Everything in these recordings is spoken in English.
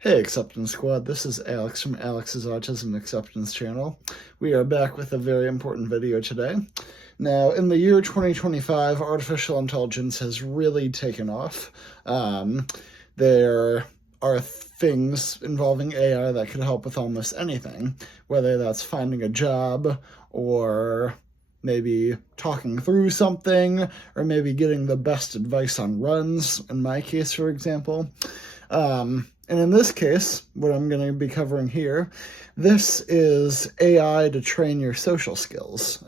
Hey Acceptance Squad, this is Alex from Alex's Autism Acceptance channel. We are back with a very important video today. Now, in the year 2025, artificial intelligence has really taken off. There are things involving AI that could help with almost anything, whether that's finding a job or maybe talking through something, or maybe getting the best advice on runs, in my case, for example. And in this case, what I'm going to be covering here, this is AI to train your social skills.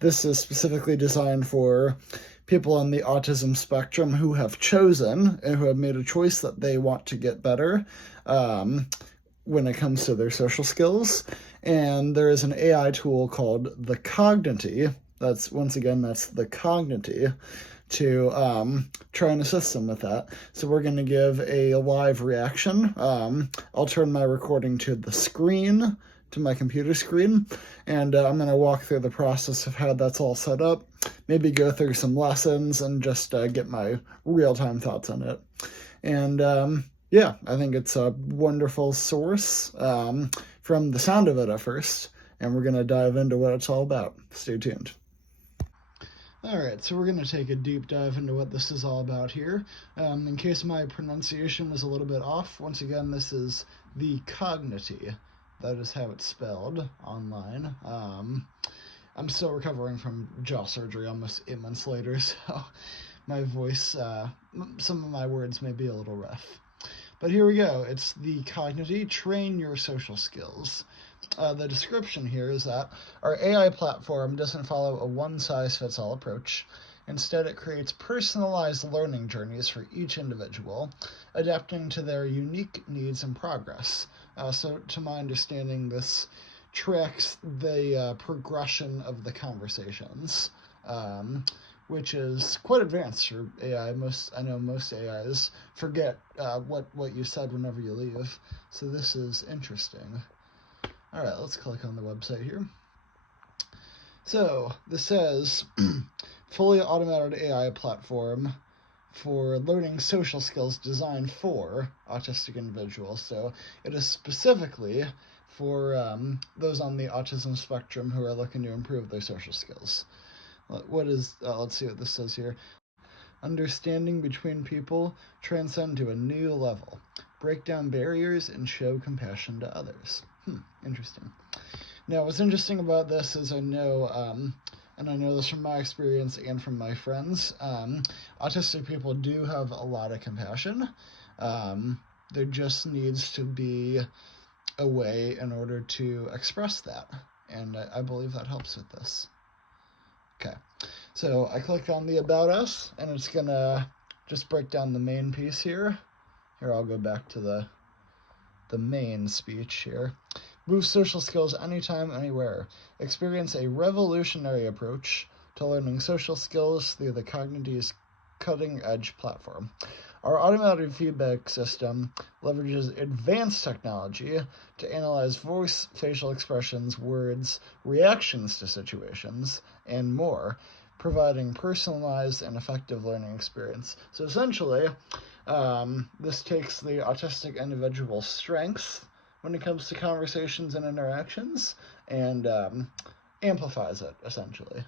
This is specifically designed for people on the autism spectrum who have chosen and who have made a choice that they want to get better when it comes to their social skills. And there is an AI tool called the Cognity. That's the Cognity to try and assist them with that. So we're going to give a live reaction. I'll turn my recording to the screen, to my computer screen, and I'm going to walk through the process of how that's all set up, maybe go through some lessons, and just get my real-time thoughts on it. And yeah, I think it's a wonderful source from the sound of it at first, and we're going to dive into what it's all about. Stay tuned. Alright, so we're going to take a deep dive into what this is all about here. In case my pronunciation was a little bit off, once again, this is the Cognity. That is how it's spelled online. I'm still recovering from jaw surgery almost 8 months later, so my voice, some of my words may be a little rough. But here we go. It's the Cognity, train your social skills. The description here is that our AI platform doesn't follow a one-size-fits-all approach. Instead, it creates personalized learning journeys for each individual, adapting to their unique needs and progress. So to my understanding, this tracks the progression of the conversations, which is quite advanced for AI. I know most AIs forget what you said whenever you leave, so this is interesting. Alright, let's click on the website here. So, this says, fully automated AI platform for learning social skills designed for autistic individuals. So, it is specifically for those on the autism spectrum who are looking to improve their social skills. Let's see what this says here. Understanding between people transcend to a new level. Break down barriers and show compassion to others. Interesting. Now, what's interesting about this is I know, and I know this from my experience and from my friends, autistic people do have a lot of compassion. There just needs to be a way in order to express that, and I believe that helps with this. Okay, so I click on the About Us, and it's going to just break down the main piece here. Here, I'll go back to the main speech here. Boost social skills anytime, anywhere. Experience a revolutionary approach to learning social skills through the Cognity's cutting-edge platform. Our automated feedback system leverages advanced technology to analyze voice, facial expressions, words, reactions to situations, and more, providing personalized and effective learning experience. So essentially, this takes the autistic individual's strengths when it comes to conversations and interactions and amplifies it, essentially.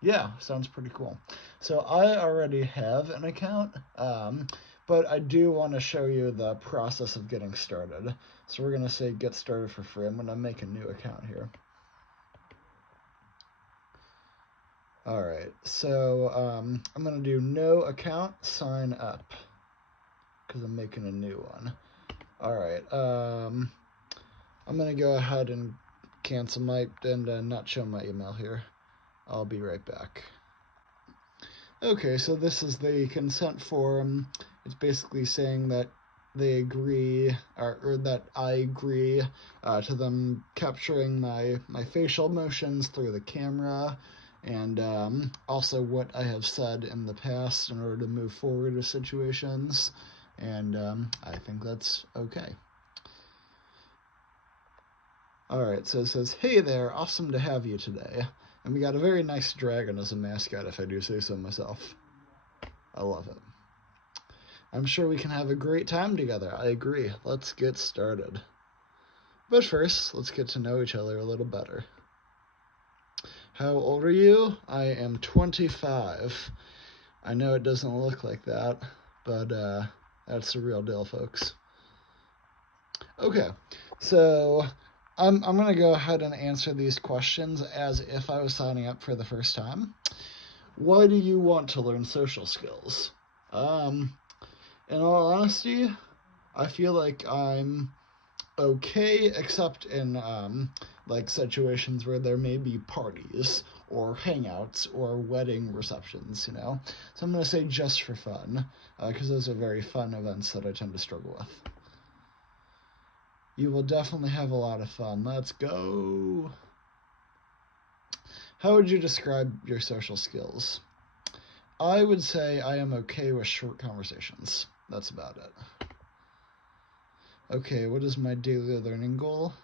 Yeah, sounds pretty cool. So I already have an account, but I do want to show you the process of getting started. So we're going to say get started for free. I'm going to make a new account here. Alright, so I'm going to do no account, sign up, because I'm making a new one. Alright, I'm going to go ahead and cancel and not show my email here. I'll be right back. Okay, so this is the consent form. It's basically saying that they agree, or that I agree to them capturing my facial motions through the camera, and also what I have said in the past in order to move forward with situations, and I think that's okay. Alright, so it says, hey there, awesome to have you today. And we got a very nice dragon as a mascot, if I do say so myself. I love it. I'm sure we can have a great time together. I agree. Let's get started. But first, let's get to know each other a little better. How old are you? I am 25. I know it doesn't look like that, but that's the real deal, folks. Okay, so I'm going to go ahead and answer these questions as if I was signing up for the first time. Why do you want to learn social skills? In all honesty, I feel like I'm okay, except in like situations where there may be parties or hangouts or wedding receptions, you know. So I'm going to say just for fun, because those are very fun events that I tend to struggle with. You will definitely have a lot of fun. Let's go. How would you describe your social skills? I would say I am okay with short conversations. That's about it. Okay, what is my daily learning goal?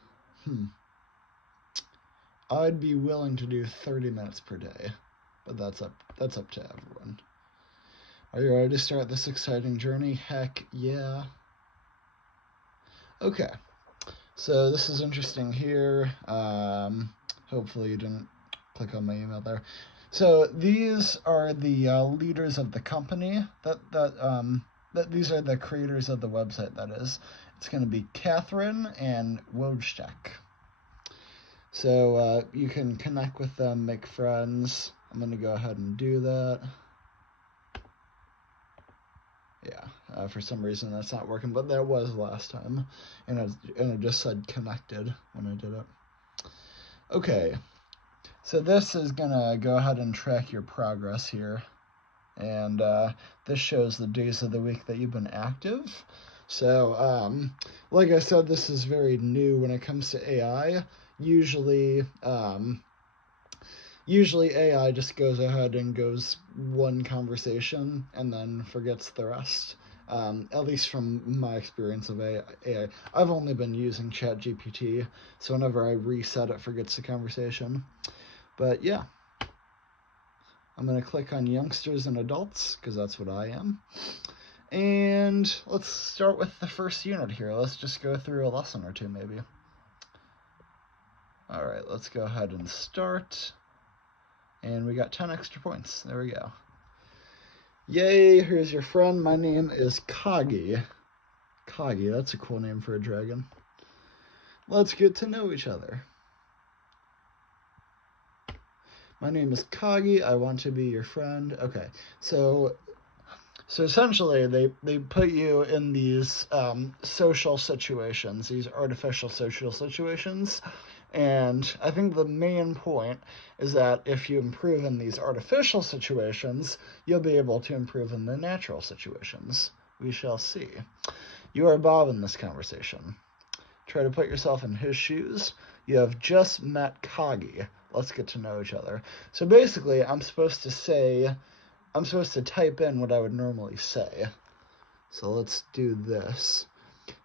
I'd be willing to do 30 minutes per day, but that's up to everyone. Are you ready to start this exciting journey? Heck yeah. Okay, so this is interesting here. Hopefully you didn't click on my email there. So these are the leaders of the company that these are the creators of the website. That is, it's going to be Catherine and Wojtek. So you can connect with them, make friends. I'm going to go ahead and do that. Yeah, for some reason that's not working, but that was last time, and it just said connected when I did it. Okay, so this is gonna go ahead and track your progress here, and this shows the days of the week that you've been active. So, like I said, this is very new when it comes to AI. Usually AI just goes ahead and goes one conversation and then forgets the rest. At least from my experience of AI. I've only been using ChatGPT, so whenever I reset, it forgets the conversation. But yeah, I'm going to click on youngsters and adults, because that's what I am. And let's start with the first unit here. Let's just go through a lesson or two, maybe. All right, let's go ahead and start. And we got 10 extra points. There we go. Yay, here's your friend. My name is Kagi. Kagi, that's a cool name for a dragon. Let's get to know each other. My name is Kagi. I want to be your friend. Okay, so essentially they put you in these social situations, these artificial social situations. And I think the main point is that if you improve in these artificial situations, you'll be able to improve in the natural situations. We shall see. You are Bob in this conversation. Try to put yourself in his shoes. You have just met Kagi. Let's get to know each other. So basically, I'm supposed to type in what I would normally say. So let's do this.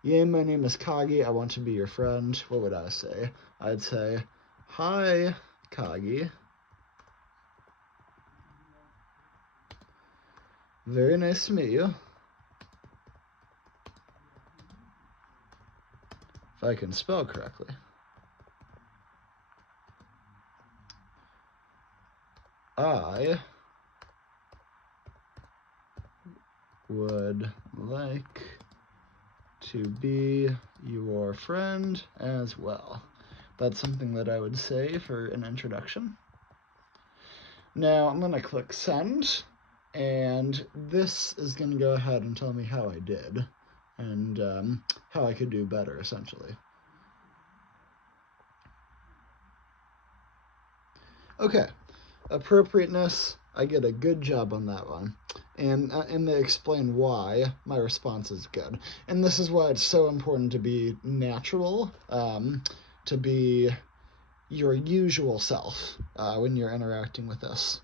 Yeah, my name is Kagi. I want to be your friend. What would I say? I'd say, hi, Kagi. Very nice to meet you. If I can spell correctly. I would like to be your friend as well. That's something that I would say for an introduction. Now I'm going to click send, and this is going to go ahead and tell me how I did and how I could do better, essentially. Okay, appropriateness, I get a good job on that one. And they explain why my response is good. And this is why it's so important to be natural, to be your usual self when you're interacting with this.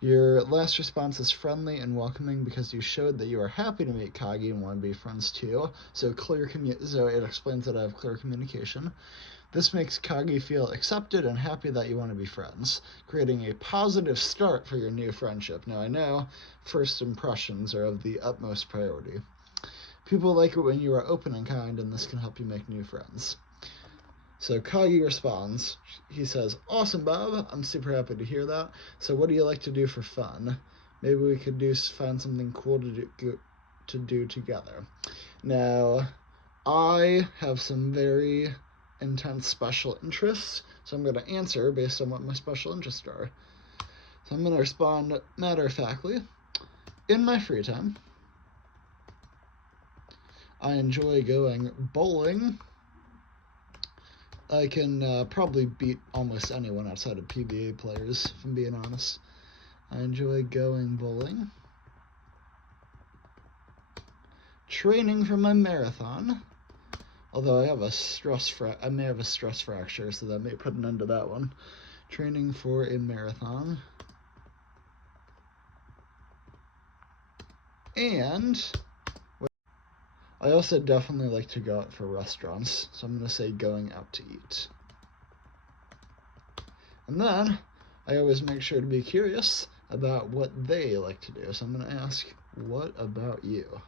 Your last response is friendly and welcoming because you showed that you are happy to meet Kagi and want to be friends too. So it explains that I have clear communication. This makes Kagi feel accepted and happy that you want to be friends, creating a positive start for your new friendship. Now, I know first impressions are of the utmost priority. People like it when you are open and kind, and this can help you make new friends. So Kagi responds. He says, "Awesome, Bob. I'm super happy to hear that. So what do you like to do for fun? Maybe we could find something cool to do together." Now, I have some very intense special interests, so I'm going to answer based on what my special interests are. So I'm going to respond matter-of-factly. In my free time, I enjoy going bowling. I can probably beat almost anyone outside of PBA players, if I'm being honest. I enjoy going bowling. Training for my marathon. Although I have I may have a stress fracture, so that may put an end to that one. Training for a marathon. And I also definitely like to go out for restaurants, so I'm going to say going out to eat. And then I always make sure to be curious about what they like to do. So I'm going to ask, what about you?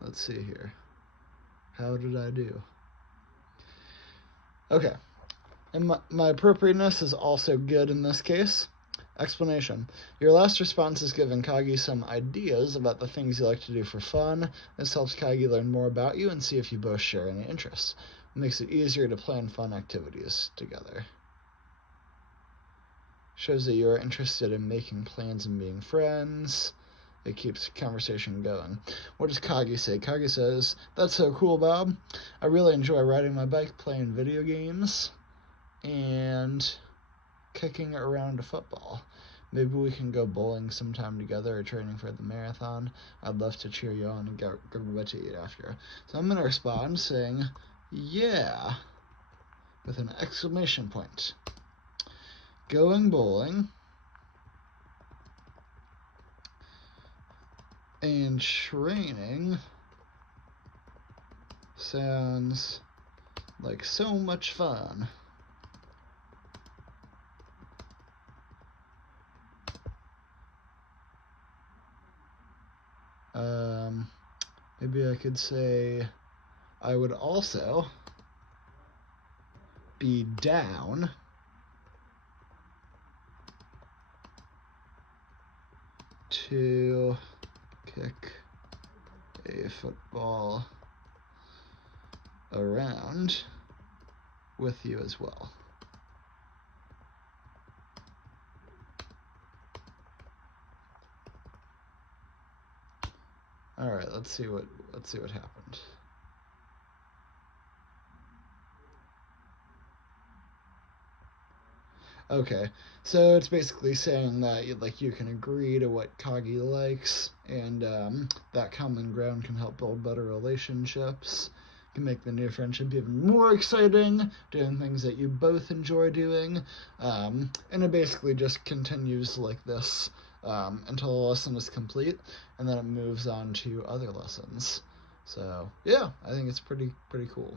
Let's see here. How did I do? Okay. And my appropriateness is also good in this case. Explanation. Your last response is giving Kagi some ideas about the things you like to do for fun. This helps Kagi learn more about you and see if you both share any interests. It makes it easier to plan fun activities together. Shows that you're interested in making plans and being friends. It keeps conversation going. What does Kagi say? Kagi says, "That's so cool, Bob. I really enjoy riding my bike, playing video games, and kicking around a football. Maybe we can go bowling sometime together or training for the marathon. I'd love to cheer you on and grab a bite to eat after." So I'm going to respond saying, "Yeah," with an exclamation point. Going bowling and training sounds like so much fun. Maybe I could say I would also be down to kick a football around with you as well. All right, let's see what happened. Okay, so it's basically saying that you can agree to what Kagi likes, and that common ground can help build better relationships. Can make the new friendship even more exciting, doing things that you both enjoy doing, and it basically just continues like this until the lesson is complete, and then it moves on to other lessons. So yeah, I think it's pretty cool.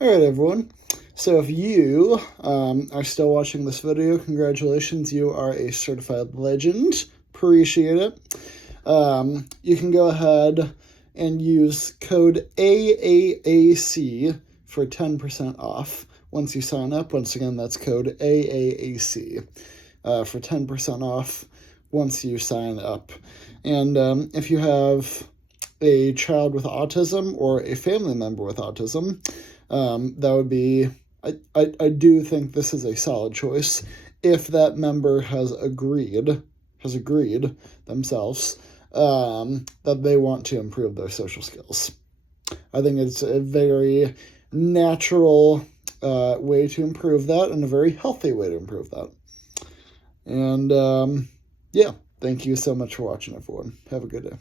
All right, everyone. So if you are still watching this video, congratulations, you are a certified legend. Appreciate it. You can go ahead and use code AAAC for 10% off once you sign up. Once again, that's code AAAC for 10% off once you sign up. And if you have a child with autism or a family member with autism, that would be, I do think this is a solid choice if that member has agreed themselves that they want to improve their social skills. I think it's a very natural way to improve that, and a very healthy way to improve that. And yeah, thank you so much for watching, everyone. Have a good day.